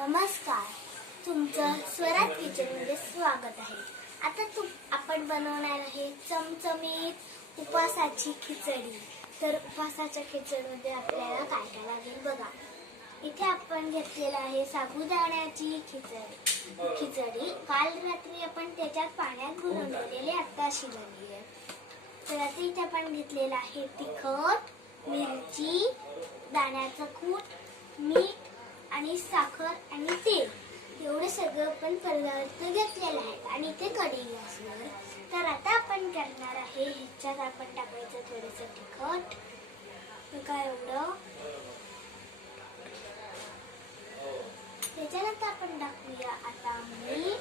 नमस्कार, तुमचं स्वराज किचनमध्ये स्वागत आहे। आता आपण बनवणार आहे चमचमीत उपवासाची खिचडी। तर उपवासाच्या खिचडीमध्ये आपल्याला काय काय लागेल बघा। इथे आपण घेतलेला आहे साबुदाण्याची खिचडी काल रात्री आपण त्याच्यात पाण्यात भिजवलेली आता शिजवली आहे। तर आता इथे आपण घेतलेला आहे तिखट, मिरची, दाण्याचं कूट, मीठ आणि साखर आणि तेल एवढे सगळं आपण पदार्थ घेतलेले आहेत आणि इथे कढई गॅसवर। तर आता आपण करणार आहे ह्याच्यात आपण टाकायचं थोडंसं तिखट, काय एवढं, त्याच्यानंतर आपण टाकूया आता मीठ।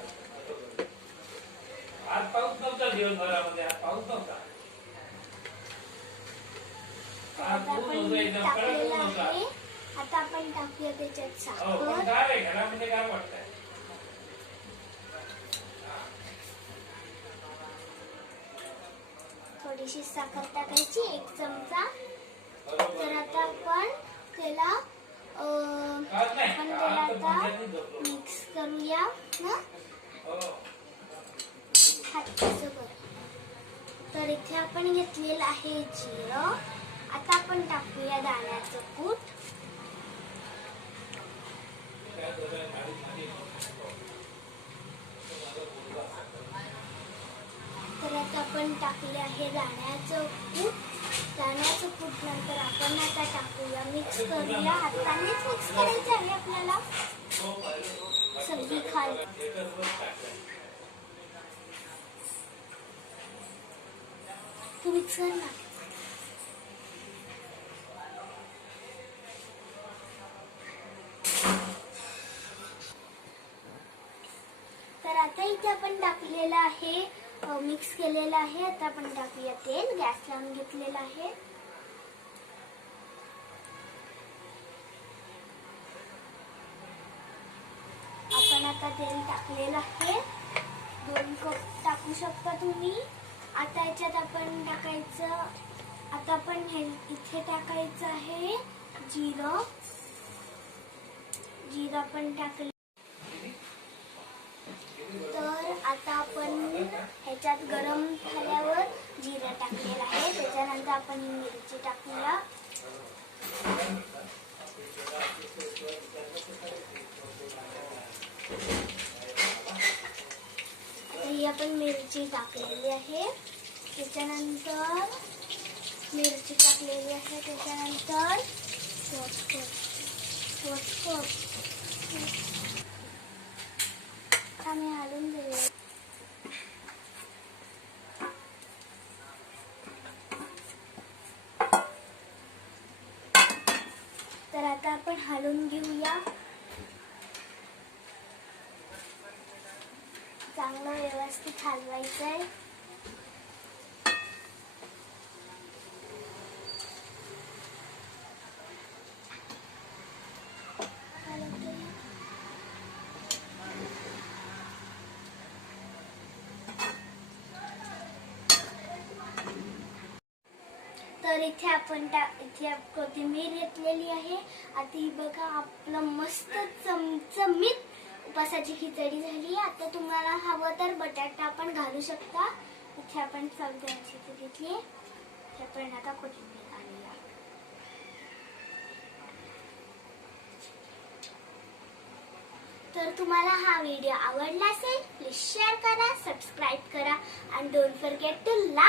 आज पाऊस नव्हता दिवसभरामध्ये, आज पाऊस नव्हता। आता आपण टाकूया त्याच्यात साखर, थोडीशी साखर टाकायची, 1 चमचा। तर आता आपण त्याला आता मिक्स करूया ना। तर इथे आपण घेतलेलं आहे जिरं। आता आपण टाकूया दाण्याचं कूट, तर आता आपण टाकले आहे दाण्याचं कूट नंतर आपण आता टाकूया, मिक्स करूया, हातानेच मिक्स करायचं आहे आपल्याला सगळी खाली। तू मिक्स कर ना। तर आता इथे आपण टाकलेलं आहे, मिक्स केलेलं आहे। आता आपण टाकूया तेल, गॅस लावून घेतलेला आहे। आपण आता तेल टाकलेलं आहे, 2 कप टाकू शकता तुम्ही। आता याच्यात आपण टाकायचं, आता आपण इथे टाकायचं आहे जिरं आपण टाकलं। तर आता आपण ह्याच्यात गरम झाल्यावर जिरं टाकलेलं आहे, त्याच्यानंतर आपण मिरची टाकूया। ही आपण मिरची टाकलेली आहे, त्याच्यानंतर आम्ही हलवून देऊया। तर आता आपण हलवून घेऊया, चांगलं व्यवस्थित हलवायचं आहे। तर इथे आपण कोथिंबीर घेतलेली आहे। आता ही बघा, आपलं मस्त चमचमीत उपवासाची खिचडी झाली। आता तुम्हाला हवं तर बटाटा आपण घालू शकता। इथे आपण साबुदाण्याची घेतली, आपण आता कोथिंबीर घालूया। तर तुम्हाला हा व्हिडिओ आवडला असेल, प्लीज शेअर करा, सबस्क्राईब करा आणि डोंट फॉरगेट टू लाईक।